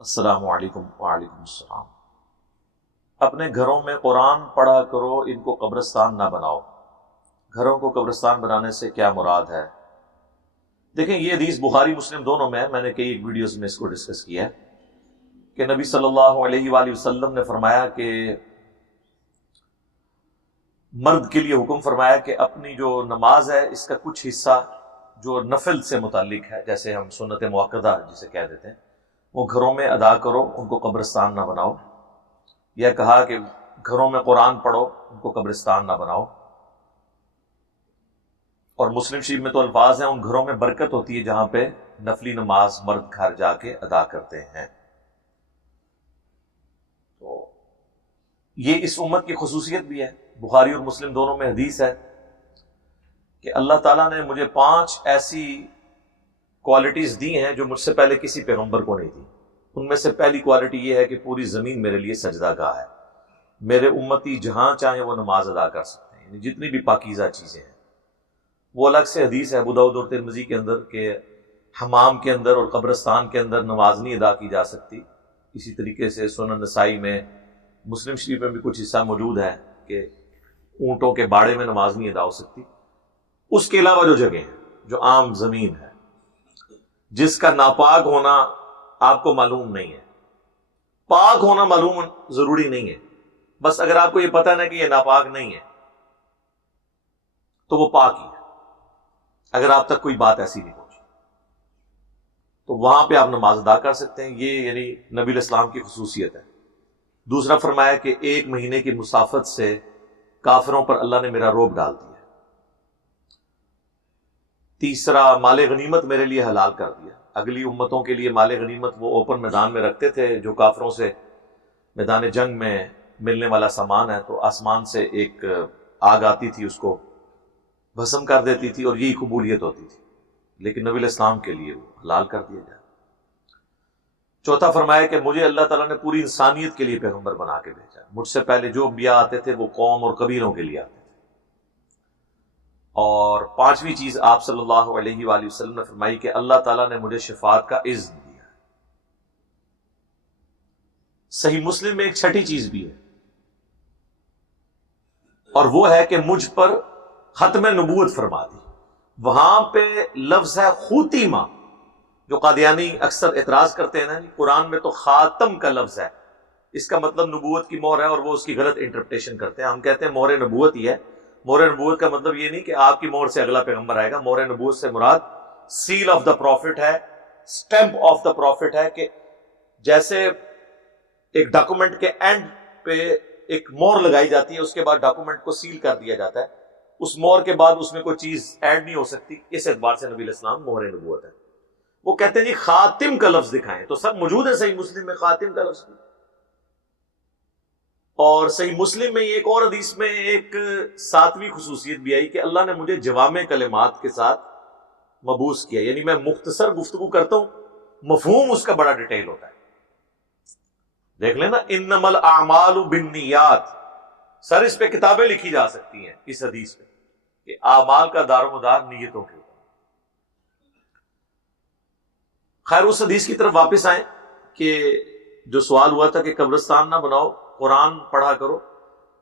السلام علیکم وعلیکم السلام۔ اپنے گھروں میں قرآن پڑھا کرو، ان کو قبرستان نہ بناؤ۔ گھروں کو قبرستان بنانے سے کیا مراد ہے؟ دیکھیں، یہ حدیث بخاری مسلم دونوں میں ہے، میں نے کئی ویڈیوز میں اس کو ڈسکس کیا ہے کہ نبی صلی اللہ علیہ وآلہ وسلم نے فرمایا کہ مرد کے لیے حکم فرمایا کہ اپنی جو نماز ہے اس کا کچھ حصہ جو نفل سے متعلق ہے، جیسے ہم سنت مؤکدہ جسے کہہ دیتے ہیں، وہ گھروں میں ادا کرو، ان کو قبرستان نہ بناؤ۔ یا کہا کہ گھروں میں قرآن پڑھو، ان کو قبرستان نہ بناؤ۔ اور مسلم شریف میں تو الفاظ ہیں، ان گھروں میں برکت ہوتی ہے جہاں پہ نفلی نماز مرد گھر جا کے ادا کرتے ہیں۔ تو یہ اس امت کی خصوصیت بھی ہے، بخاری اور مسلم دونوں میں حدیث ہے کہ اللہ تعالیٰ نے مجھے 5 ایسی کوالٹیز دی ہیں جو مجھ سے پہلے کسی پیغمبر کو نہیں دی۔ ان میں سے پہلی کوالٹی یہ ہے کہ پوری زمین میرے لیے سجدہ گاہ ہے، میرے امتی جہاں چاہیں وہ نماز ادا کر سکتے ہیں، یعنی جتنی بھی پاکیزہ چیزیں ہیں۔ وہ الگ سے حدیث ہے ابو داؤد اور ترمذی کے اندر کہ حمام کے اندر اور قبرستان کے اندر نماز نہیں ادا کی جا سکتی۔ اسی طریقے سے سنن نسائی میں، مسلم شریف میں بھی کچھ حصہ موجود ہے کہ اونٹوں کے باڑے میں نماز نہیں ادا ہو سکتی۔ اس کے علاوہ جو جگہ ہیں، جو عام زمین ہے جس کا ناپاک ہونا آپ کو معلوم نہیں ہے، پاک ہونا معلوم ضروری نہیں ہے، بس اگر آپ کو یہ پتہ ہے کہ یہ ناپاک نہیں ہے تو وہ پاک ہی ہے۔ اگر آپ تک کوئی بات ایسی نہیں پہنچی تو وہاں پہ آپ نماز ادا کر سکتے ہیں۔ یہ یعنی نبی الاسلام کی خصوصیت ہے۔ دوسرا فرمایا کہ 1 مہینے کی مسافت سے کافروں پر اللہ نے میرا رعب ڈال دیا۔ تیسرا، مال غنیمت میرے لیے حلال کر دیا۔ اگلی امتوں کے لیے مال غنیمت وہ اوپن میدان میں رکھتے تھے، جو کافروں سے میدان جنگ میں ملنے والا سامان ہے تو آسمان سے ایک آگ آتی تھی، اس کو بھسم کر دیتی تھی، اور یہی قبولیت ہوتی تھی، لیکن نبی الاسلام کے لیے وہ حلال کر دیا جائے۔ چوتھا فرمایا کہ مجھے اللہ تعالیٰ نے پوری انسانیت کے لیے پیغمبر بنا کے بھیجا۔ مجھ سے پہلے جو انبیاء آتے تھے وہ قوم اور قبیلوں کے لیے آتے تھے۔ اور 5ویں چیز آپ صلی اللہ علیہ وآلہ وسلم نے فرمائی کہ اللہ تعالیٰ نے مجھے شفاعت کا اذن دیا۔ صحیح مسلم میں ایک 6ٹھی چیز بھی ہے، اور وہ ہے کہ مجھ پر ختم نبوت فرما دی۔ وہاں پہ لفظ ہے خوتیمہ، جو قادیانی اکثر اعتراض کرتے ہیں نا، قرآن میں تو خاتم کا لفظ ہے، اس کا مطلب نبوت کی مہر ہے، اور وہ اس کی غلط انٹرپریٹیشن کرتے ہیں۔ ہم کہتے ہیں مہر نبوت ہی ہے۔ مہر نبوت کا مطلب یہ نہیں کہ آپ کی مہر سے اگلا پیغمبر آئے گا۔ مہر نبوت سے مراد سیل آف دا پروفٹ ہے، سٹیمپ آف دا پروفٹ ہے، کہ جیسے ایک ڈاکومنٹ کے اینڈ پہ ایک مہر لگائی جاتی ہے، اس کے بعد ڈاکومنٹ کو سیل کر دیا جاتا ہے، اس مہر کے بعد اس میں کوئی چیز ایڈ نہیں ہو سکتی۔ اس اعتبار سے نبی الاسلام مہر نبوت ہے۔ وہ کہتے ہیں جی خاتم کا لفظ دکھائیں، تو سب موجود ہے صحیح مسلم میں خاتم کا لفظ۔ اور صحیح مسلم میں ایک اور حدیث میں ایک 7ویں خصوصیت بھی آئی کہ اللہ نے مجھے جوامع کلمات کے ساتھ مبعوث کیا، یعنی میں مختصر گفتگو کرتا ہوں، مفہوم اس کا بڑا ڈیٹیل ہوتا ہے۔ دیکھ لینا، انما الاعمال بالنیات، سر اس پہ کتابیں لکھی جا سکتی ہیں اس حدیث پہ کہ اعمال کا دار و مدار نیتوں کے اوپر۔ خیر، اس حدیث کی طرف واپس آئیں کہ جو سوال ہوا تھا کہ قبرستان نہ بناؤ، قرآن پڑھا کرو،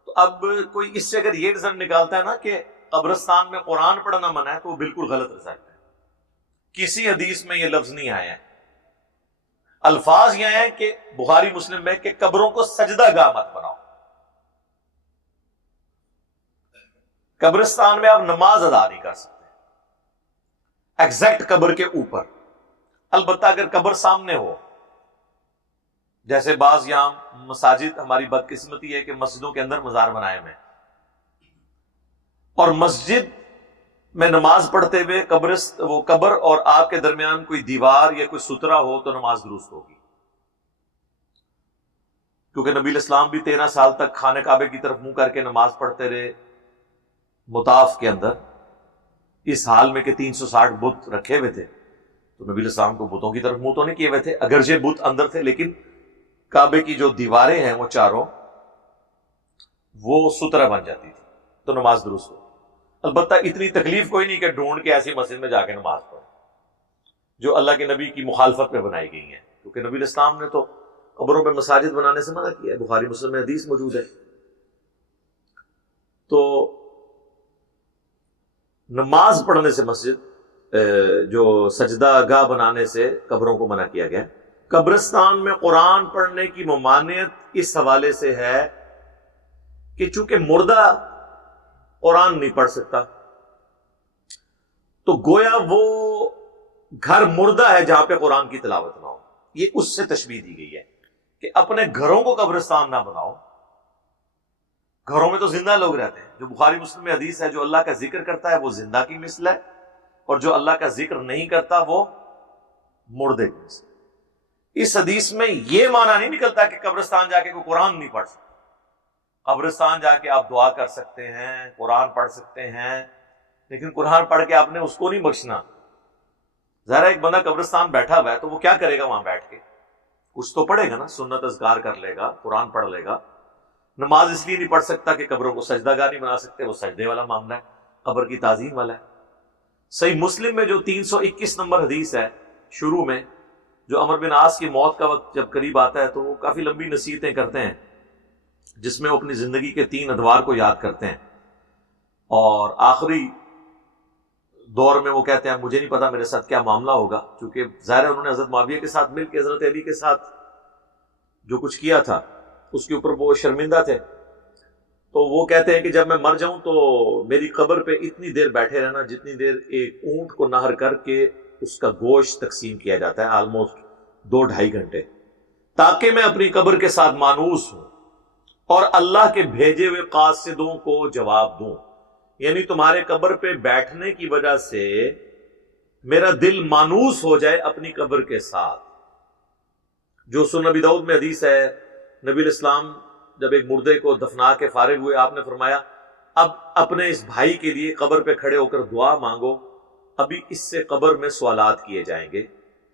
تو اب کوئی اس سے اگر یہ رزلٹ نکالتا ہے نا کہ قبرستان میں قرآن پڑھنا منع ہے، تو وہ بالکل غلط رزلٹ ہے۔ کسی حدیث میں یہ لفظ نہیں آیا ہے۔ الفاظ یہ ہیں کہ بخاری مسلم میں کہ قبروں کو سجدہ گاہ مت بناؤ۔ قبرستان میں آپ نماز ادا نہیں کر سکتے ایگزیکٹ قبر کے اوپر، البتہ اگر قبر سامنے ہو، جیسے بعض یہاں مساجد، ہماری بدقسمتی ہے کہ مسجدوں کے اندر مزار بنائے ہوئے ہیں، اور مسجد میں نماز پڑھتے ہوئے وہ قبر اور آپ کے درمیان کوئی دیوار یا کوئی سترا ہو تو نماز درست ہوگی، کیونکہ نبی الاسلام بھی 13 سال تک خانہ کعبے کی طرف منہ کر کے نماز پڑھتے رہے مطاف کے اندر، اس حال میں کہ 360 بت رکھے ہوئے تھے، تو نبی الاسلام کو بتوں کی طرف منہ تو نہیں کیے ہوئے تھے، اگرچہ بت اندر تھے، لیکن کعبے کی جو دیواریں ہیں وہ چاروں وہ سترہ بن جاتی تھی، تو نماز درست ہو۔ البتہ اتنی تکلیف کوئی نہیں کہ ڈھونڈ کے ایسی مسجد میں جا کے نماز پڑھو، جو اللہ کے نبی کی مخالفت میں بنائی گئی ہیں، کیونکہ نبی علیہ السلام نے تو قبروں پہ مساجد بنانے سے منع کیا ہے، بخاری مسلم میں حدیث موجود ہے۔ تو نماز پڑھنے سے مسجد جو سجدہ گاہ بنانے سے قبروں کو منع کیا گیا۔ قبرستان میں قرآن پڑھنے کی ممانعت اس حوالے سے ہے کہ چونکہ مردہ قرآن نہیں پڑھ سکتا، تو گویا وہ گھر مردہ ہے جہاں پہ قرآن کی تلاوت نہ ہو۔ یہ اس سے تشبیہ دی گئی ہے کہ اپنے گھروں کو قبرستان نہ بناؤ، گھروں میں تو زندہ لوگ رہتے ہیں۔ جو بخاری مسلم میں حدیث ہے، جو اللہ کا ذکر کرتا ہے وہ زندہ کی مثل ہے، اور جو اللہ کا ذکر نہیں کرتا وہ مردے کی مثل ہے۔ اس حدیث میں یہ معنی نہیں نکلتا کہ قبرستان جا کے کوئی قرآن نہیں پڑھ سکتا۔ قبرستان جا کے آپ دعا کر سکتے ہیں، قرآن پڑھ سکتے ہیں، لیکن قرآن پڑھ کے آپ نے اس کو نہیں بخشنا۔ ظاہر ایک بندہ قبرستان بیٹھا ہوا ہے تو وہ کیا کرے گا وہاں بیٹھ کے؟ کچھ تو پڑھے گا نا، سنت اذکار کر لے گا، قرآن پڑھ لے گا۔ نماز اس لیے نہیں پڑھ سکتا کہ قبروں کو سجدہ گاہ نہیں بنا سکتے، وہ سجدے والا معاملہ ہے، قبر کی تعظیم والا ہے۔ صحیح مسلم میں جو 321 نمبر حدیث ہے شروع میں، جو عمر بن عاص کی موت کا وقت جب قریب آتا ہے تو وہ کافی لمبی نصیحتیں کرتے ہیں، جس میں وہ اپنی زندگی کے 3 ادوار کو یاد کرتے ہیں، اور آخری دور میں وہ کہتے ہیں مجھے نہیں پتا میرے ساتھ کیا معاملہ ہوگا، چونکہ ظاہر ہے انہوں نے حضرت معاویہ کے ساتھ مل کے حضرت علی کے ساتھ جو کچھ کیا تھا اس کے اوپر وہ شرمندہ تھے۔ تو وہ کہتے ہیں کہ جب میں مر جاؤں تو میری قبر پہ اتنی دیر بیٹھے رہنا جتنی دیر ایک اونٹ کو نہر کر کے اس کا گوشت تقسیم کیا جاتا ہے، آلموسٹ 2-2.5 گھنٹے، تاکہ میں اپنی قبر کے ساتھ مانوس ہوں اور اللہ کے بھیجے ہوئے قاصدوں کو جواب دوں۔ یعنی تمہارے قبر پہ بیٹھنے کی وجہ سے میرا دل مانوس ہو جائے اپنی قبر کے ساتھ۔ جو سنن ابی داؤد میں حدیث ہے، نبی علیہ السلام جب ایک مردے کو دفنا کے فارغ ہوئے، آپ نے فرمایا اب اپنے اس بھائی کے لیے قبر پہ کھڑے ہو کر دعا مانگو، ابھی اس سے قبر میں سوالات کیے جائیں گے،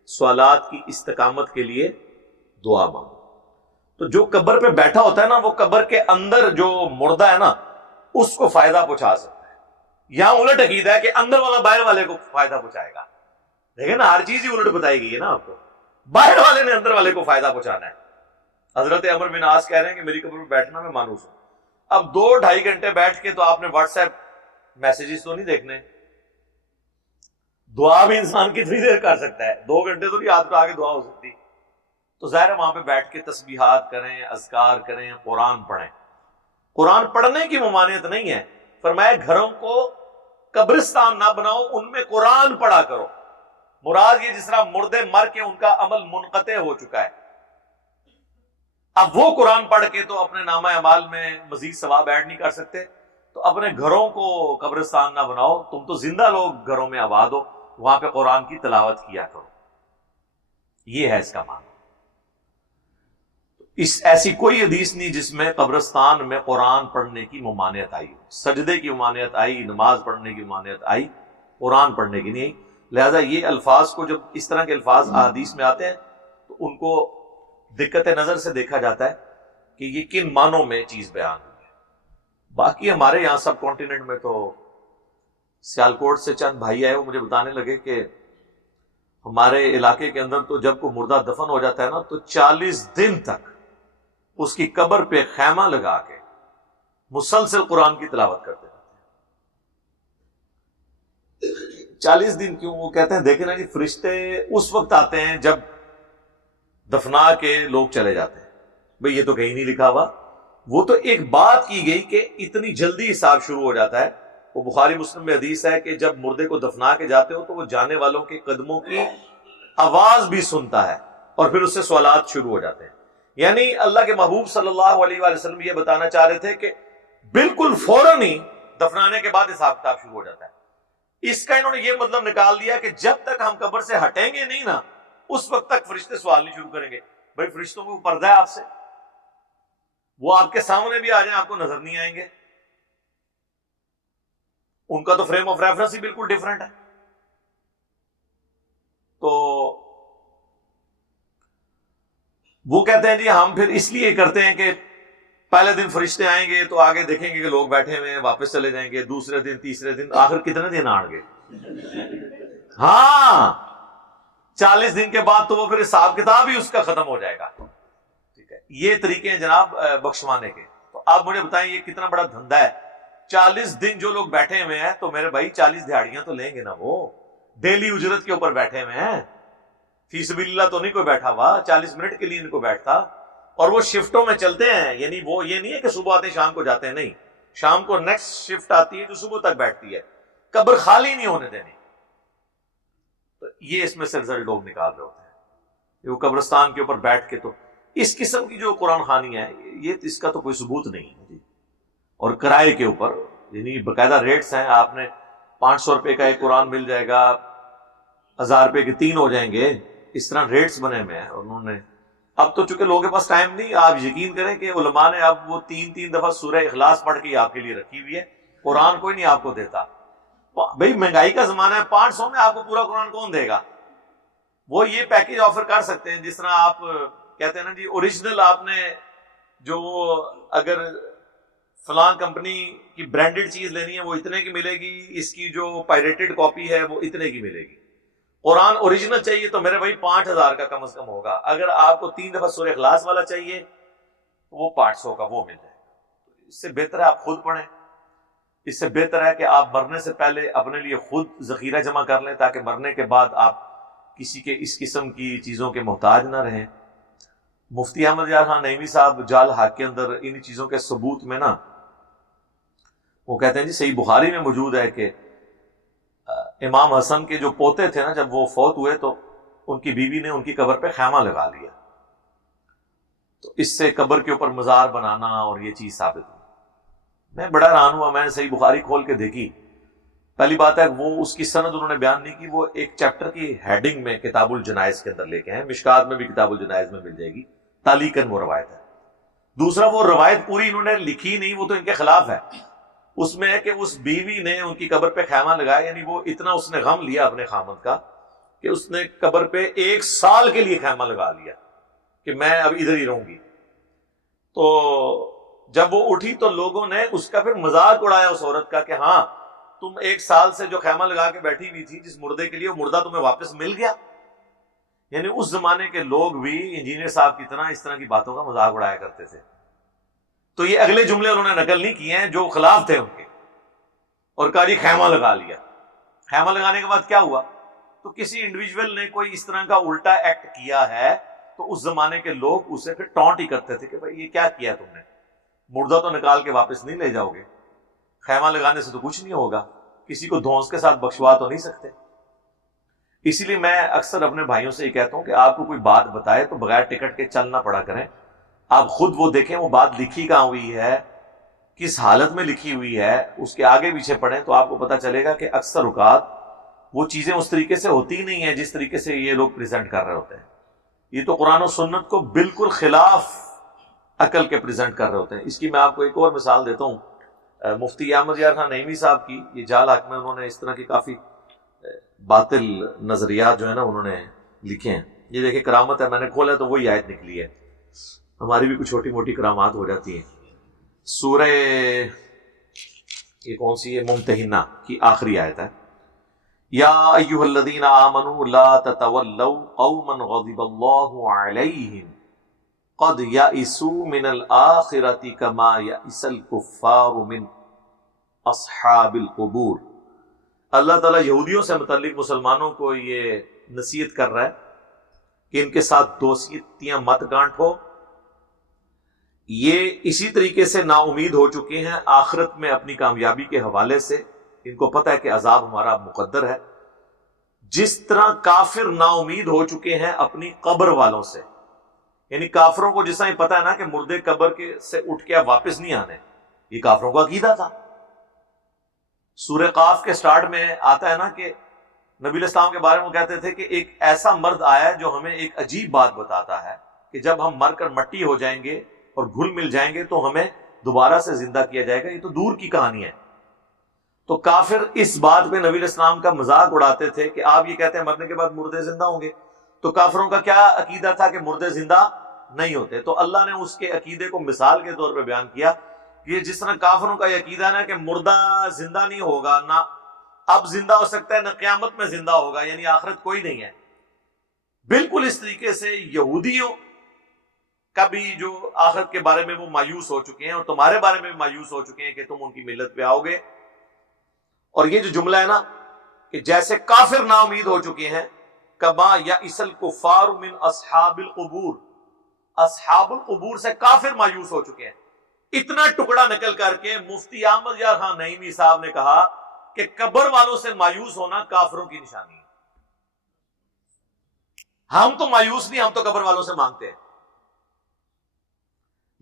سوالات کی استقامت کے لیے دعا مانگو۔ تو جو قبر پہ بیٹھا ہوتا ہے نا، وہ قبر کے اندر جو مردہ ہے نا اس کو فائدہ پہنچا سکتا ہے۔ یہاں الٹ عقیدہ ہے کہ اندر والا باہر والے کو فائدہ پہنچائے گا۔ دیکھیں نا، ہر چیز ہی الٹ بتائی گئی ہے نا آپ کو، باہر والے نے اندر والے کو فائدہ پہنچانا ہے۔ حضرت عمر بن عاص کہہ رہے ہیں کہ میری قبر پہ بیٹھنا میں مانوس ہوں۔ اب 2-2.5 گھنٹے بیٹھ کے تو آپ نے واٹس ایپ میسیجز تو نہیں دیکھنے، دعا بھی انسان کتنی دیر کر سکتا ہے؟ 2 گھنٹے تو نہیں ہاتھ پہ آگے دعا ہو سکتی۔ تو ظاہر ہے وہاں پہ بیٹھ کے تسبیحات کریں، اذکار کریں، قرآن پڑھیں۔ قرآن پڑھنے کی ممانعت نہیں ہے، فرمایا گھروں کو قبرستان نہ بناؤ، ان میں قرآن پڑھا کرو۔ مراد یہ جس طرح مردے مر کے ان کا عمل منقطع ہو چکا ہے، اب وہ قرآن پڑھ کے تو اپنے نامہ اعمال میں مزید ثواب ایڈ نہیں کر سکتے، تو اپنے گھروں کو قبرستان نہ بناؤ، تم تو زندہ لوگ گھروں میں آباد ہو، وہاں پہ قرآن کی تلاوت کیا کرو۔ یہ ہے اس کا معنی۔ ایسی کوئی حدیث نہیں جس میں قبرستان میں قرآن پڑھنے کی ممانعت آئی ہو۔ سجدے کی ممانعت آئی، نماز پڑھنے کی ممانعت آئی، قرآن پڑھنے کی نہیں آئی۔ لہذا یہ الفاظ کو، جب اس طرح کے الفاظ احادیث میں آتے ہیں تو ان کو دقت نظر سے دیکھا جاتا ہے کہ یہ کن معنوں میں چیز بیان ہوئی ہے۔ باقی ہمارے یہاں سب کانٹیننٹ میں تو سیالکوٹ سے چند بھائی آئے، وہ مجھے بتانے لگے کہ ہمارے علاقے کے اندر تو جب کوئی مردہ دفن ہو جاتا ہے نا تو 40 دن تک اس کی قبر پہ خیمہ لگا کے مسلسل قرآن کی تلاوت کرتے رہتے ہیں۔ 40 دن کیوں؟ وہ کہتے ہیں دیکھیں نا جی، فرشتے اس وقت آتے ہیں جب دفنا کے لوگ چلے جاتے ہیں۔ بھئی یہ تو کہیں نہیں لکھا ہوا، وہ تو ایک بات کی گئی کہ اتنی جلدی حساب شروع ہو جاتا ہے۔ وہ بخاری مسلم میں حدیث ہے کہ جب مردے کو دفنا کے جاتے ہو تو وہ جانے والوں کے قدموں کی آواز بھی سنتا ہے اور پھر اس سے سوالات شروع ہو جاتے ہیں۔ یعنی اللہ کے محبوب صلی اللہ علیہ وآلہ وسلم یہ بتانا چاہ رہے تھے کہ بالکل فوراً ہی دفنانے کے بعد حساب کتاب شروع ہو جاتا ہے۔ اس کا انہوں نے یہ مطلب نکال دیا کہ جب تک ہم قبر سے ہٹیں گے نہیں نا، اس وقت تک فرشتے سوال نہیں شروع کریں گے۔ بھائی فرشتوں کو پردہ ہے آپ سے، وہ آپ کے سامنے بھی آ جائیں آپ کو نظر نہیں آئیں گے، ان کا تو فریم آف ریفرنس ہی بالکل ڈیفرنٹ ہے۔ تو وہ کہتے ہیں جی ہم پھر اس لیے کرتے ہیں کہ پہلے دن فرشتے آئیں گے تو آگے دیکھیں گے کہ لوگ بیٹھے ہوئے ہیں، واپس چلے جائیں گے، دوسرے دن، تیسرے دن، آخر کتنے دن آن گے؟ ہاں، 40 دن کے بعد تو وہ پھر حساب کتاب ہی اس کا ختم ہو جائے گا. ٹھیک ہے, یہ طریقے ہیں جناب بخشوانے کے. تو آپ مجھے بتائیں یہ کتنا بڑا دھندا ہے. 40 دن جو لوگ بیٹھے ہوئے ہیں تو میرے بھائی 40 دہاڑیاں تو لیں گے نا, وہ ڈیلی اجرت کے اوپر بیٹھے ہوئے ہیں, فی سبیل اللہ تو نہیں کوئی بیٹھا ہوا 40 منٹ کے لیے ان کو بیٹھتا. اور وہ شفٹوں میں چلتے ہیں, یعنی وہ یہ نہیں ہے کہ صبح آتے شام کو جاتے ہیں, نہیں, شام کو نیکسٹ شفٹ آتی ہے جو صبح تک بیٹھتی ہے, قبر خالی نہیں ہونے دینی. تو یہ اس میں سے رزلٹ لوگ نکال رہے ہوتے ہیں, وہ قبرستان کے اوپر بیٹھ کے. تو اس قسم کی جو قرآن خوانی ہے یہ اس کا تو کوئی ثبوت نہیں ہے. اور کرائے کے اوپر یعنی باقاعدہ ریٹس ہیں, آپ نے 500 روپے کا ایک قرآن مل جائے گا, 1000 روپے کے 3 ہو جائیں گے, اس طرح ریٹس بنے ہوئے ہیں. اور انہوں نے اب تو چونکہ لوگوں کے پاس ٹائم نہیں, آپ یقین کریں کہ علماء نے اب وہ 3 دفعہ سورہ اخلاص پڑھ کے آپ کے لیے رکھی ہوئی ہے. قرآن کوئی نہیں آپ کو دیتا بھائی, مہنگائی کا زمانہ ہے, 500 میں آپ کو پورا قرآن کون دے گا. وہ یہ پیکیج آفر کر سکتے ہیں جس طرح آپ کہتے ہیں نا جی اوریجنل آپ نے جو اگر فلاں کمپنی کی برانڈڈ چیز لینی ہے وہ اتنے کی ملے گی, اس کی جو پائریٹڈ کاپی ہے وہ اتنے کی ملے گی. قرآن اوریجنل چاہیے تو میرے بھائی 5000 کا کم از کم ہوگا. اگر آپ کو 3 دفعہ سورہ اخلاص والا چاہیے وہ 500 کا وہ مل جائے گا. اس سے بہتر ہے آپ خود پڑھیں, اس سے بہتر ہے کہ آپ مرنے سے پہلے اپنے لیے خود ذخیرہ جمع کر لیں تاکہ مرنے کے بعد آپ کسی کے اس قسم کی چیزوں کے محتاج نہ رہیں. مفتی احمد یار خان نعیمی صاحب جال حق کے اندر ان چیزوں کے ثبوت میں نا وہ کہتے ہیں جی صحیح بخاری میں موجود ہے کہ امام حسن کے جو پوتے تھے نا جب وہ فوت ہوئے تو ان کی بیوی نے ان کی قبر پہ خیمہ لگا لیا. تو اس سے قبر کے اوپر مزار بنانا اور یہ چیز ثابت ہوئی. میں بڑا حیران ہوا, میں نے صحیح بخاری کھول کے دیکھی. پہلی بات ہے وہ اس کی سند انہوں نے بیان نہیں کی, وہ ایک چیپٹر کی ہیڈنگ میں کتاب الجنائز کے اندر لے کے ہیں, مشکات میں بھی کتاب الجنائز میں مل جائے گی, تعلیقاً وہ روایت ہے. دوسرا وہ روایت پوری انہوں نے لکھی نہیں, وہ تو ان کے خلاف ہے. اس میں ہے کہ اس بیوی نے ان کی قبر پہ خیمہ لگایا, یعنی وہ اتنا اس نے غم لیا اپنے خامد کا کہ اس نے قبر پہ 1 سال کے لیے خیمہ لگا لیا کہ میں اب ادھر ہی رہوں گی. تو جب وہ اٹھی تو لوگوں نے اس کا پھر مذاق اڑایا اس عورت کا کہ ہاں تم 1 سال سے جو خیمہ لگا کے بیٹھی ہوئی تھی جس مردے کے لیے, وہ مردہ تمہیں واپس مل گیا. یعنی اس زمانے کے لوگ بھی انجینئر صاحب کی طرح اس طرح کی باتوں کا مذاق اڑایا کرتے تھے. تو یہ اگلے جملے انہوں نے نقل نہیں کیے ہیں جو خلاف تھے ان کے, اور کہا جی خیمہ لگا لیا. خیمہ لگانے کے بعد کیا ہوا, تو کسی انڈیویجول نے کوئی اس طرح کا الٹا ایکٹ کیا ہے تو اس زمانے کے لوگ اسے پھر ٹونٹ ہی کرتے تھے کہ بھائی یہ کیا کیا تم نے, مردہ تو نکال کے واپس نہیں لے جاؤ گے, خیمہ لگانے سے تو کچھ نہیں ہوگا, کسی کو دھونس کے ساتھ بخشوا تو نہیں سکتے. اسی لیے میں اکثر اپنے بھائیوں سے یہ کہتا ہوں کہ آپ کو کوئی بات بتائے تو بغیر ٹکٹ کے چل نہ پڑا کریں, آپ خود وہ دیکھیں وہ بات لکھی کہاں ہوئی ہے, کس حالت میں لکھی ہوئی ہے, اس کے آگے پیچھے پڑھیں تو آپ کو پتہ چلے گا کہ اکثر اوقات وہ چیزیں اس طریقے سے ہوتی ہی نہیں ہیں جس طریقے سے یہ لوگ پریزنٹ کر رہے ہوتے ہیں. یہ تو قرآن و سنت کو بالکل خلاف عقل کے پریزنٹ کر رہے ہوتے ہیں. اس کی میں آپ کو ایک اور مثال دیتا ہوں, مفتی احمد یار خان نعیمی صاحب کی, یہ جال حق میں انہوں نے اس طرح کی کافی باطل نظریات جو ہے نا انہوں نے لکھے ہیں. یہ دیکھیں کرامت ہے, میں نے کھولا تو وہی آیت نکلی ہے. ہماری بھی کچھ چھوٹی موٹی کرامات ہو جاتی ہیں. سورہ یہ کون سی ہے, ممتحنہ کی آخری آیت ہے, یا ایھا الذین آمنوا لا تتولوا قوما غضب اللہ علیہم قد یئسوا من الآخرۃ کما یئس الکفار من اصحاب القبور. اللہ تعالیٰ یہودیوں سے متعلق مسلمانوں کو یہ نصیحت کر رہا ہے کہ ان کے ساتھ دوستیاں مت گانٹھو, یہ اسی طریقے سے نا امید ہو چکے ہیں آخرت میں اپنی کامیابی کے حوالے سے, ان کو پتہ ہے کہ عذاب ہمارا مقدر ہے, جس طرح کافر نا امید ہو چکے ہیں اپنی قبر والوں سے. یعنی کافروں کو جس طرح یہ پتہ ہے نا کہ مردے قبر کے سے اٹھ کے واپس نہیں آنے, یہ کافروں کا عقیدہ تھا. سورہ قاف کے سٹارٹ میں آتا ہے نا کہ نبی علیہ السلام کے بارے میں کہتے تھے کہ ایک ایسا مرد آیا ہے جو ہمیں ایک عجیب بات بتاتا ہے کہ جب ہم مر کر مٹی ہو جائیں گے اور گھل مل جائیں گے تو ہمیں دوبارہ سے زندہ کیا جائے گا. یہ تو دور کی کہانی ہے. تو کافر اس بات پہ نبی علیہ السلام کا مذاق اڑاتے تھے کہ آپ یہ کہتے ہیں مرنے کے بعد مردے زندہ ہوں گے. تو کافروں کا کیا عقیدہ تھا کہ مردے زندہ نہیں ہوتے. تو اللہ نے اس کے عقیدے کو مثال کے طور پہ بیان کیا کہ جس طرح کافروں کا یہ عقیدہ ہے نا کہ مردہ زندہ نہیں ہوگا, نہ اب زندہ ہو سکتا ہے نہ قیامت میں زندہ ہوگا, یعنی آخرت کوئی نہیں ہے, بالکل اس طریقے سے یہودیوں کا بھی جو آخرت کے بارے میں وہ مایوس ہو چکے ہیں اور تمہارے بارے میں بھی مایوس ہو چکے ہیں کہ تم ان کی ملت پہ آؤ گے. اور یہ جو جملہ ہے نا کہ جیسے کافر نا امید ہو چکے ہیں، کما یئس الکفار من اصحاب القبور، اصحاب القبور سے کافر مایوس ہو چکے ہیں. اتنا ٹکڑا نکل کر کے مفتی احمد یار خان نعیمی صاحب نے کہا کہ قبر والوں سے مایوس ہونا کافروں کی نشانی ہے. ہم تو مایوس نہیں، ہم تو قبر والوں سے مانگتے ہیں.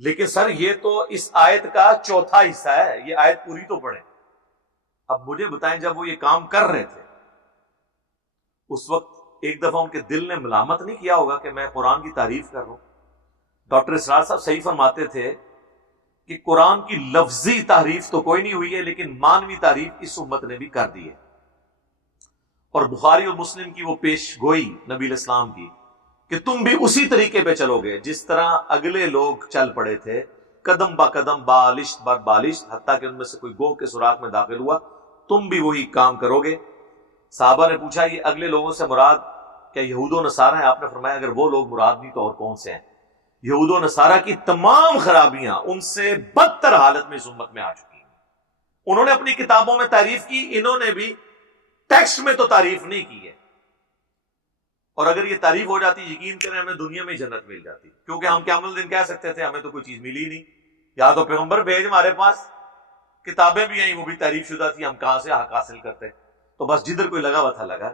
لیکن سر یہ تو اس آیت کا چوتھا حصہ ہے، یہ آیت پوری تو پڑھیں. اب مجھے بتائیں جب وہ یہ کام کر رہے تھے اس وقت ایک دفعہ ان کے دل نے ملامت نہیں کیا ہوگا کہ میں قرآن کی تعریف کر رہا ہوں؟ ڈاکٹر اسرار صاحب صحیح فرماتے تھے کہ قرآن کی لفظی تعریف تو کوئی نہیں ہوئی ہے، لیکن مانوی تعریف اس امت نے بھی کر دی ہے. اور بخاری اور مسلم کی وہ پیش گوئی نبی علیہ السلام کی کہ تم بھی اسی طریقے پہ چلو گے جس طرح اگلے لوگ چل پڑے تھے، قدم با قدم، بالشت بر بالشت، حتیٰ کہ ان میں سے کوئی گو کے سوراخ میں داخل ہوا. تم بھی وہی کام کرو گے. صحابہ نے پوچھا یہ اگلے لوگوں سے مراد کیا یہود و نصارہ ہیں؟ آپ نے فرمایا اگر وہ لوگ مراد نہیں تو اور کون سے ہیں؟ یہود و نصارہ کی تمام خرابیاں ان سے بدتر حالت میں اس امت میں آ چکی ہیں. انہوں نے اپنی کتابوں میں تعریف کی، انہوں نے بھی ٹیکسٹ میں تو تعریف نہیں کی ہے. اور اگر یہ تعریف ہو جاتی یقین کریں ہمیں دنیا میں جنت مل جاتی، کیونکہ ہم قیامت دن کہہ سکتے تھے ہمیں تو کوئی چیز ملی نہیں، یا تو پیغمبر بھیج ہمارے پاس، کتابیں بھی آئیں وہ بھی تعریف شدہ تھی، ہم کہاں سے حق حاصل کرتے؟ تو بس جدھر کوئی لگا ہوا تھا لگا.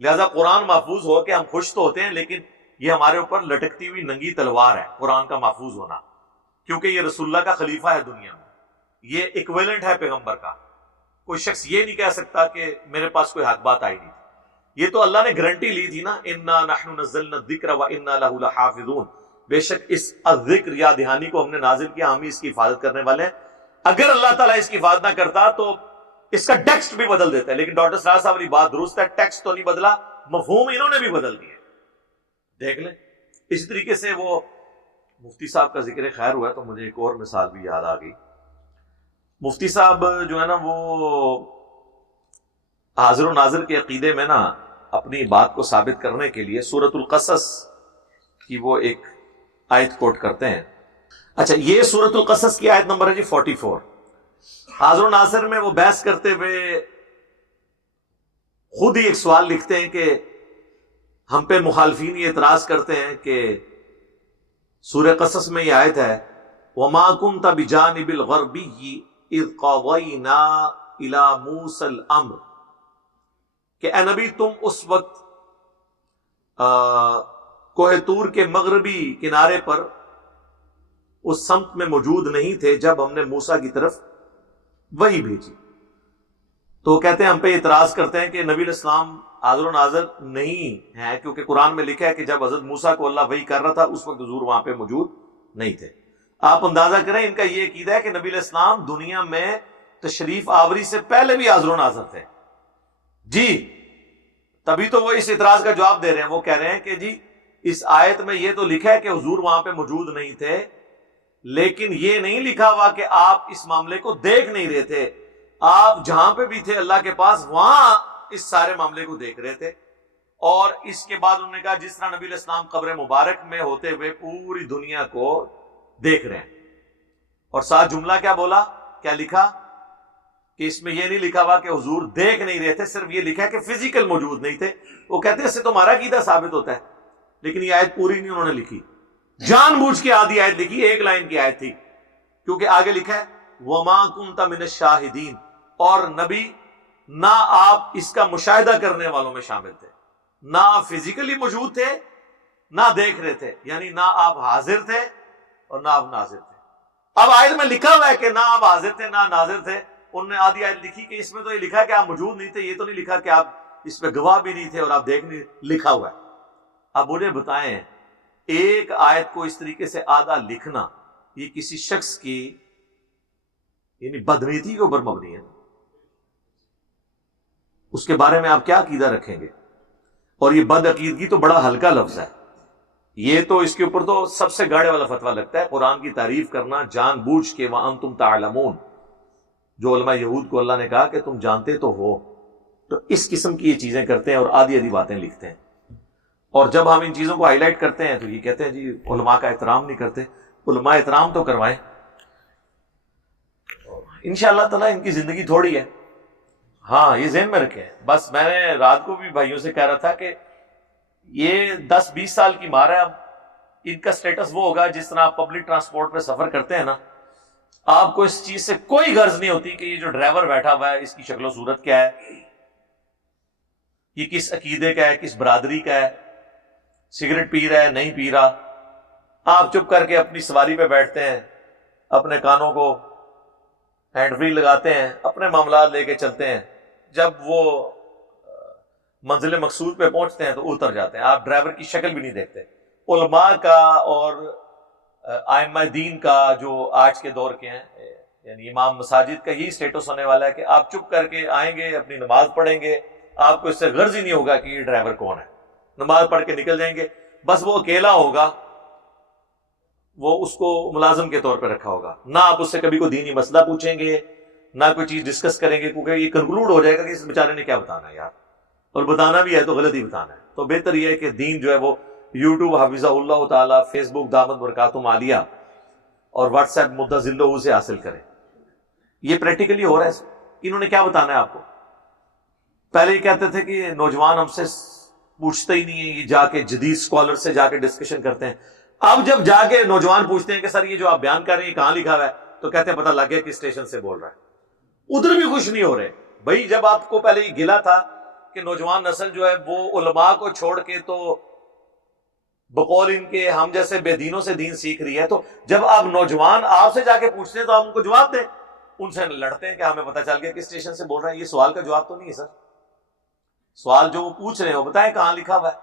لہذا قرآن محفوظ ہو کے ہم خوش تو ہوتے ہیں، لیکن یہ ہمارے اوپر لٹکتی ہوئی ننگی تلوار ہے قرآن کا محفوظ ہونا، کیونکہ یہ رسول اللہ کا خلیفہ ہے دنیا میں، یہ ایکویلنٹ ہے پیغمبر کا. کوئی شخص یہ نہیں کہہ سکتا کہ میرے پاس کوئی حق بات آئی نہیں. یہ تو اللہ نے گارنٹی لی تھی نا، انا نحن نزلنا الذکر وانا لہ لحافظون، بے شک اس الذکر یا دہانی کو ہم نے نازل کیا، ہم ہی اس کی حفاظت کرنے والے ہیں. اگر اللہ تعالیٰ اس کی حفاظت نہ کرتا تو اس کا ٹیکسٹ بھی بدل دیتا ہے. لیکن ڈاکٹر سراج صاحب والی بات درست ہے، ٹیکسٹ تو نہیں بدلا، مفہوم انہوں نے بھی بدل دیے. دیکھ لیں. اسی طریقے سے وہ مفتی صاحب کا ذکر خیر ہوا تو مجھے ایک اور مثال بھی یاد آ گئی. مفتی صاحب جو ہے نا وہ حاضر و ناظر کے عقیدے میں نا اپنی بات کو ثابت کرنے کے لیے سورۃ القصص کی وہ ایک آیت کوٹ کرتے ہیں. اچھا یہ سورۃ القصص کی آیت نمبر ہے جی 44. حاضر و ناظر میں وہ بحث کرتے ہوئے خود ہی ایک سوال لکھتے ہیں کہ ہم پہ مخالفین یہ اعتراض کرتے ہیں کہ سورہ قصص میں یہ آیت ہے وَمَا كُنْتَ بِجَانِبِ الْغَرْبِيِّ اِذْ قَضَيْنَا إِلَى مُوسَى الْأَمْرِ، کہ اے نبی تم اس وقت کوہ طور کے مغربی کنارے پر اس سمت میں موجود نہیں تھے جب ہم نے موسیٰ کی طرف وحی بھیجی. تو کہتے ہیں ہم پہ اعتراض کرتے ہیں کہ نبی علیہ السلام حاضر و ناظر نہیں ہے، کیونکہ قرآن میں لکھا ہے کہ جب حضرت موسیٰ کو اللہ وحی کر رہا تھا اس وقت حضور وہاں پہ موجود نہیں تھے. آپ اندازہ کریں ان کا یہ عقیدہ ہے کہ نبی علیہ السلام دنیا میں تشریف آوری سے پہلے بھی حاضر و ناظر تھے. جی تبھی تو وہ اس اعتراض کا جواب دے رہے ہیں. وہ کہہ رہے ہیں کہ جی اس آیت میں یہ تو لکھا ہے کہ حضور وہاں پہ موجود نہیں تھے، لیکن یہ نہیں لکھا ہوا کہ آپ اس معاملے کو دیکھ نہیں رہے تھے. آپ جہاں پہ بھی تھے اللہ کے پاس وہاں اس سارے معاملے کو دیکھ رہے تھے. اور اس کے بعد انہوں نے کہا جس طرح نبی علیہ السلام قبر مبارک میں ہوتے ہوئے پوری دنیا کو دیکھ رہے ہیں. اور ساتھ جملہ کیا بولا، کیا لکھا کہ اس میں یہ نہیں لکھا ہوا کہ حضور دیکھ نہیں رہے تھے، صرف یہ لکھا کہ فزیکل موجود نہیں تھے. وہ کہتے ہیں اس سے تو ہمارا عقیدہ ثابت ہوتا ہے، لیکن یہ آیت پوری نہیں انہوں نے لکھی، جان بوجھ کے آدھی آیت لکھی، ایک لائن کی آیت تھی، کیونکہ آگے لکھا ہے وَمَا كُنْتَ مِنَ الشَّاهِدِينَ، اور نبی نہ آپ اس کا مشاہدہ کرنے والوں میں شامل تھے، نہ آپ فزیکلی موجود تھے نہ دیکھ رہے تھے، یعنی نہ آپ حاضر تھے اور نہ آپ ناظر تھے. اب آیت میں لکھا ہوا ہے کہ نہ آپ حاضر تھے نہ ناظر تھے. انہوں نے آدھی آیت لکھی کہ اس میں تو یہ لکھا ہے کہ آپ موجود نہیں تھے، یہ تو نہیں لکھا کہ آپ اس پہ گواہ بھی نہیں تھے اور آپ دیکھ نہیں، لکھا ہوا ہے. اب مجھے بتائیں ایک آیت کو اس طریقے سے آدھا لکھنا یہ کسی شخص کی یعنی بدنیتی کے اوپر مبنی ہے. اس کے بارے میں آپ کیا عقیدہ رکھیں گے؟ اور یہ بد عقیدگی تو بڑا ہلکا لفظ ہے، یہ تو اس کے اوپر تو سب سے گاڑے والا فتویٰ لگتا ہے. قرآن کی تعریف کرنا جان بوجھ کے وَأَنْتُمْ تَعْلَمُونَ، جو علماء یہود کو اللہ نے کہا کہ تم جانتے تو ہو، تو اس قسم کی یہ چیزیں کرتے ہیں اور آدھی آدھی باتیں لکھتے ہیں. اور جب ہم ان چیزوں کو ہائی لائٹ کرتے ہیں تو یہ کہتے ہیں جی علماء کا احترام نہیں کرتے. علماء احترام تو کروائیں. انشاءاللہ تعالیٰ ان کی زندگی تھوڑی ہے. ہاں یہ ذہن میں رکھیں. بس میں نے رات کو بھی بھائیوں سے کہہ رہا تھا کہ یہ 10-20 سال کی مار ہے. اب ان کا سٹیٹس وہ ہوگا جس طرح آپ پبلک ٹرانسپورٹ پہ سفر کرتے ہیں نا, آپ کو اس چیز سے کوئی غرض نہیں ہوتی کہ یہ جو ڈرائیور بیٹھا ہوا ہے اس کی شکل و صورت کیا ہے, یہ کس عقیدے کا ہے, کس برادری کا ہے, سگریٹ پی رہا ہے نہیں پی رہا. آپ چپ کر کے اپنی سواری پہ بیٹھتے ہیں, اپنے کانوں کو ہینڈ فری لگاتے ہیں, اپنے معاملات لے کے چلتے ہیں. جب وہ منزل مقصود پہ پہنچتے ہیں تو اتر جاتے ہیں. آپ ڈرائیور کی شکل بھی نہیں دیکھتے. علماء کا اور ائمہ دین کا جو آج کے دور کے ہیں, یعنی امام مساجد کا یہی سٹیٹس ہونے والا ہے کہ آپ چپ کر کے آئیں گے, اپنی نماز پڑھیں گے, آپ کو اس سے غرض ہی نہیں ہوگا کہ یہ ڈرائیور کون ہے. نماز پڑھ کے نکل جائیں گے. بس وہ اکیلا ہوگا, وہ اس کو ملازم کے طور پہ رکھا ہوگا. نہ آپ اس سے کبھی کوئی دینی مسئلہ پوچھیں گے, نہ کوئی چیز ڈسکس کریں گے, کیونکہ یہ کنکلوڈ ہو جائے گا کہ اس بیچارے نے کیا بتانا ہے یار, اور بتانا بھی ہے تو غلط ہی بتانا ہے. تو بہتر یہ ہے کہ دین جو ہے وہ یوٹیوب حفظہ اللہ تعالیٰ, فیس بک دامت برکاتہم عالیہ اور واٹس ایپ مدہ ذلہ سے حاصل کریں. یہ پریکٹیکلی ہو رہا ہے. انہوں نے کیا بتانا ہے آپ کو؟ پہلے یہ کہتے تھے کہ نوجوان ہم سے پوچھتے ہی نہیں ہے, یہ جا کے جدید اسکالر سے جا کے ڈسکشن کرتے ہیں. اب جب جا کے نوجوان پوچھتے ہیں کہ سر یہ جو آپ بیان کر رہے ہیں کہاں لکھا ہوا ہے, تو کہتے ہیں پتہ لگ گیا کس اسٹیشن سے بول رہا ہے. ادھر بھی خوش نہیں ہو رہے. بھائی جب آپ کو پہلے یہ گلا تھا کہ نوجوان نسل جو ہے وہ علماء کو چھوڑ کے تو بقول ان کے ہم جیسے بے دینوں سے دین سیکھ رہی ہے, تو جب آپ نوجوان آپ سے جا کے پوچھتے ہیں تو آپ ان کو جواب دیں. ان سے لڑتے ہیں کہ ہمیں پتہ چل گیا کس اسٹیشن سے بول رہے ہیں. یہ سوال کا جواب تو نہیں ہے سر. سوال جو وہ پوچھ رہے ہیں وہ بتائیں کہاں لکھا ہوا ہے,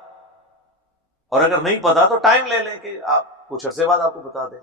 اور اگر نہیں پتا تو ٹائم لے لیں کہ آپ کچھ عرصے بعد آپ کو بتا دیں.